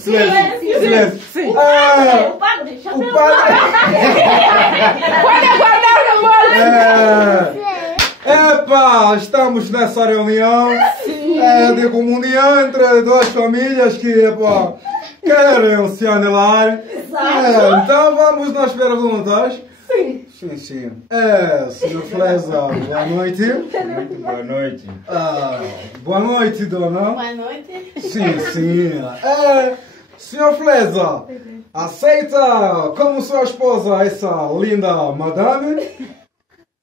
Silêncio. O padre. Pode guardar o bolso. Epa, estamos nessa reunião de comunhão entre duas famílias que querem se anelar. Então vamos nas perguntas. Sim. Senhor Fleza, boa noite. Muito boa noite. Boa noite, dona. Boa noite. Sim. Senhor Fleza, aceita como sua esposa essa linda madame?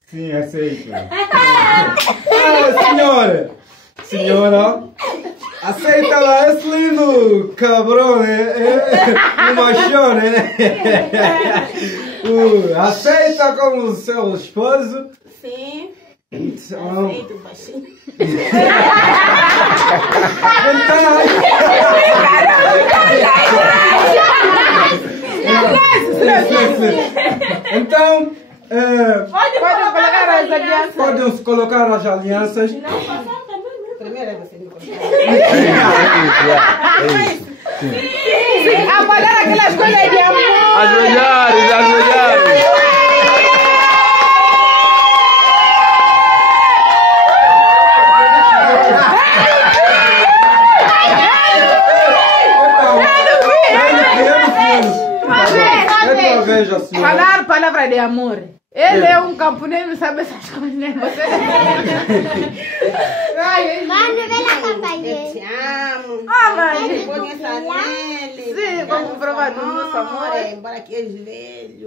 Sim, aceito. Senhora, aceita esse lindo cabrão, machone, aceita como seu esposo? Sim. Aceito, baixinho. Então, pode colocar as alianças. Podem colocar as alianças. Não, passar também. Primeiro é você me colocar. Sim, apagar aquelas coisas de amor. Ajoelhares. Falar palavra de amor. Ele é um camponês, não sabe essas coisas, né? Você... Mano, vem na campanha. Eu te amo. Mãe. Põe essa nele. Sim, como prova do nosso amor. Embora que és velho.